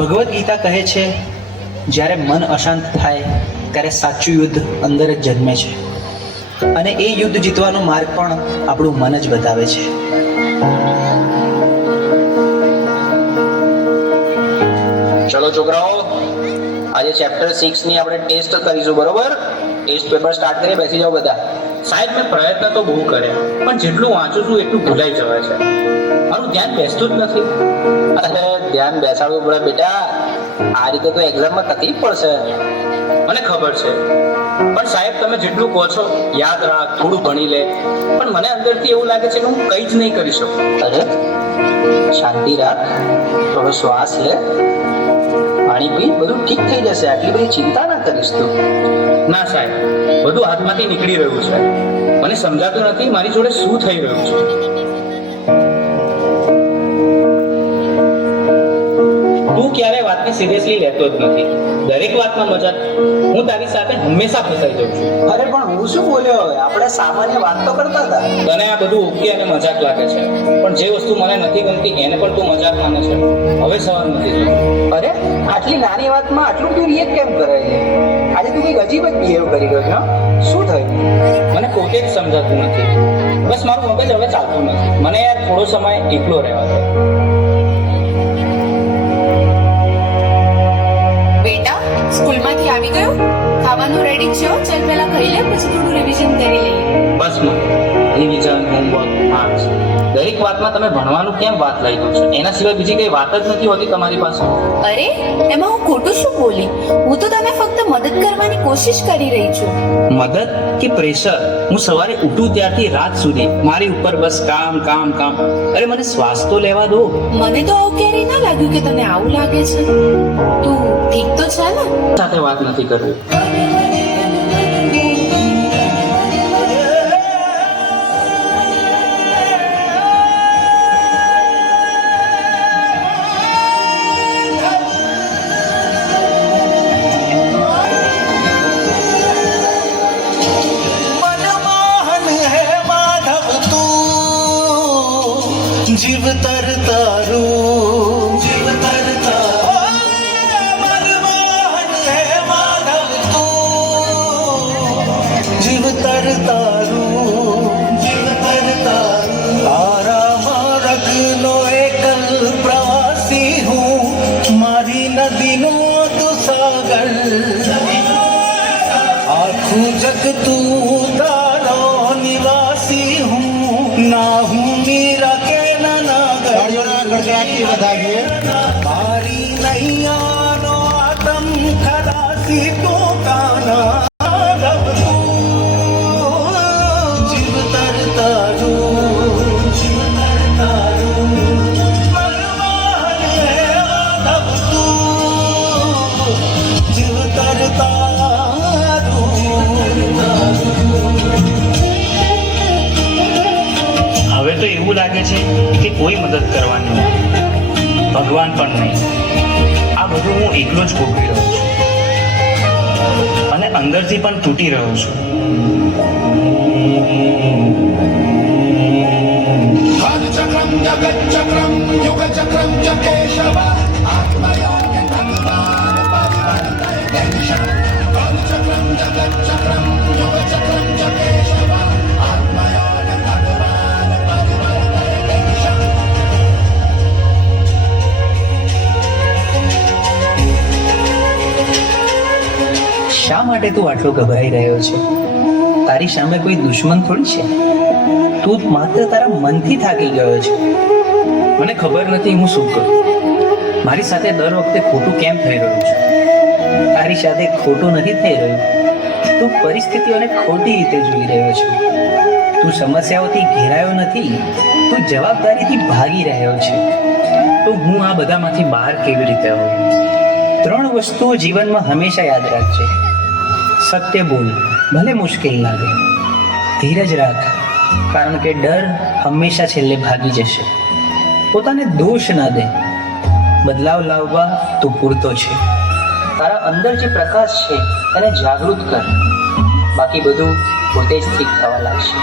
ભગવદ્ ગીતા કહે છે, જ્યારે મન અશાંત થાય ત્યારે સાચું યુદ્ધ અંદર જ જન્મે છે, અને એ યુદ્ધ જીતવાનો માર્ગ પણ આપણું મન જ બતાવે છે. ચલો છોકરાઓ, આજે ચેપ્ટર 6 ની આપણે ટેસ્ટ કરીશું, બરોબર? ટેસ્ટ પેપર સ્ટાર્ટ કરીએ, બેસી જાઓ બધા. સાહેબ, મેં પ્રયત્ન તો બહુ કર્યા, પણ જેટલું વાંચું છું એટલું ભૂલાઈ જવાય છે. મારું ધ્યાન બેસતું જ નથી. અરે ધ્યાન બેસાડવું પડે બેટા, આ રીતે તો એક્ઝામમાં તકલીફ પડશે. મને ખબર છે, પણ સાહેબ તમે જેટલું કહો છો યાદ રાખ, થોડું ભણી લે, પણ મને અંદરથી એવું લાગે છે કે હું કંઈ જ નહીં કરી શકું. અરે શાંતિ રાખ, થોડો શ્વાસ લે, પાણી પી, બધું ઠીક થઈ જશે. આટલી બધી ચિંતા ના કરીશ તું. ના સાહેબ, બધું હાથમાંથી નીકળી રહ્યું છે. મને સમજાતું નથી મારી જોડે શું થઈ રહ્યું છે. તું ક્યારે વાતને સિરિયસલી લેતો જ નથી. દરેક વાતમાં મજાક. હું તારી સાથે હંમેશા ફસાઈ જાઉં છું. અરે પણ હું શું બોલ્યો? હવે આપણે સામાન્ય વાત તો કરતા હતા. તને આ બધું ઓકે અને મજાક લાગે છે, પણ જે વસ્તુ મને નથી ગમતી એને પણ તું મજાક માને છે. હવે સવાલ નથી થતો. અરે આટલી નાની વાતમાં આટલું બધું રિએક્ટ કેમ કરે છે? આજે તું કંઈક અજીબ જ બિહેવ કરી રહ્યો છે. શું થયું? મને પોતે જ સમજાતું નથી. બસ મારું મગજ હવે ચાલતું નથી. મને યાર થોડો સમય એકલો રહેવા દે. બેટા, સ્કૂલમાંથી આવી ગયો? ખાવાનું રેડી છે? ચાલ પહેલા ખાઈ લે, પછી થોડું રિવિઝન કરી લઈએ. બસ મને રિવિઝન, હોમવર્ક, માર્ક્સ, દરેક વાતમાં તમે ભણવાનું કેમ વાત લઈ દો છો? એના સિવાય બીજી કઈ વાત જ નથી હોતી તમારી પાસે. અરે એમાં હું ખોટું શું બોલી? હું તો તને ફક્ત મદદ કરવાની કોશિશ કરી રહી છું. મદદ કે પ્રેશર? હું સવારે ઉઠું ત્યારથી રાત સુધી મારી ઉપર બસ કામ કામ કામ. અરે મને શ્વાસ તો લેવા દો. મને તો આવું ક્યારેય ના લાગ્યું કે તને આવું લાગે છે. તું ઠીક તો છે ને? સાથે વાત નથી કરવી. જીવ તરતારું, જીવ તરતારું, મનમોહન હે માધવ તું. જીવ તરતારું, જીવ તરતારું, તારા માર્ગનો એકલ પ્રવાસી હું, મારી નદીનો તું સાગર. આખું જગ તું તારો નિવાસી હું, ના હું મીરા કે મારી નૈયાનો આતમ ખલાસી તો કાના જીવ તરતારું, જીવ તરતારું, મનમોહન હે માધવ તું. જીવ તરતારું. હવે તો એવું લાગે છે કે કોઈ મદદ કરવાની નથી, ભગવાન પણ નહીં. આ બધું હું એકલો જ ભોગવી રહ્યો છું, અને અંદરથી પણ તૂટી રહ્યો છું. ચક્રમ જગત ચક્રમ યુગ ચક્રમ ચ કેશવ આત્મયોગ્ય ભગવાન પરિવર્તય દેશમ. ચક્રમ જગત ચક્રમ યુગ ચક્રમ ચ કેશવ આત્મયોગ્ય ભગવાન પરિવર્તય દેશમ. શા માટે તું આટલો ગભરાઈ રહ્યો છે? તારી સામે કોઈ દુશ્મન થોડી છે. તું માત્ર તારા મનથી થાકી ગયો છે. મને ખબર નથી હું શું કરું. મારી સાથે દર વખતે ખોટું કેમ થઈ રહ્યું છે? તારી સાથે ખોટું નથી થઈ રહ્યું, તું પરિસ્થિતિઓને ખોટી રીતે જોઈ રહ્યો છે. તું સમસ્યાઓથી ઘેરાયો નથી, તું જવાબદારીથી ભાગી રહ્યો છે. તો હું આ બધામાંથી બહાર કેવી રીતે આવું? 3 વસ્તુઓ જીવનમાં હંમેશા યાદ રાખજે. સત્ય બોલ, ભલે મુશ્કેલ લાગે. ધીરજ રાખ, કારણ કે ડર હંમેશા છેલ્લે ભાગી જશે. પોતાને દોષ ના દે, બદલાવ લાવવા તું પૂરતો છે. તારા અંદર જે પ્રકાશ છે એને જાગૃત કર, બાકી બધું પોતે જ ઠીક થવા લાગશે.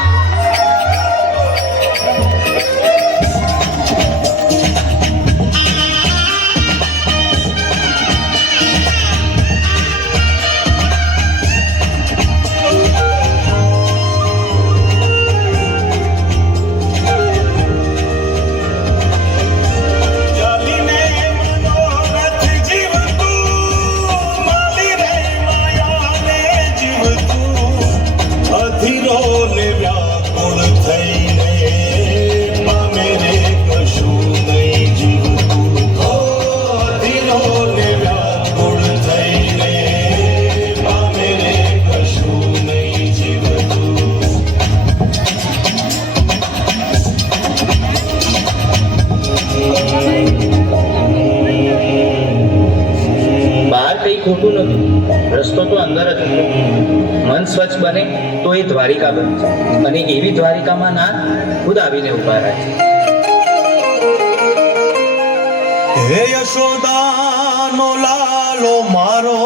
ખોટું નથી, રસ્તો તો અંદર જ છે. મન સ્વચ્છ બને તો એ દ્વારિકા બને છે, અને એવી દ્વારિકામાં નાથ ખુદ આવીને ઉભા રહે છે. હે યશોદાનો લાલો મારો,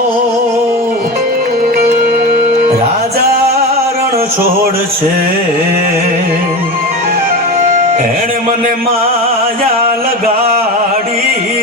રાજા રણ છોડ છે. એણે મને માયા લગાડી,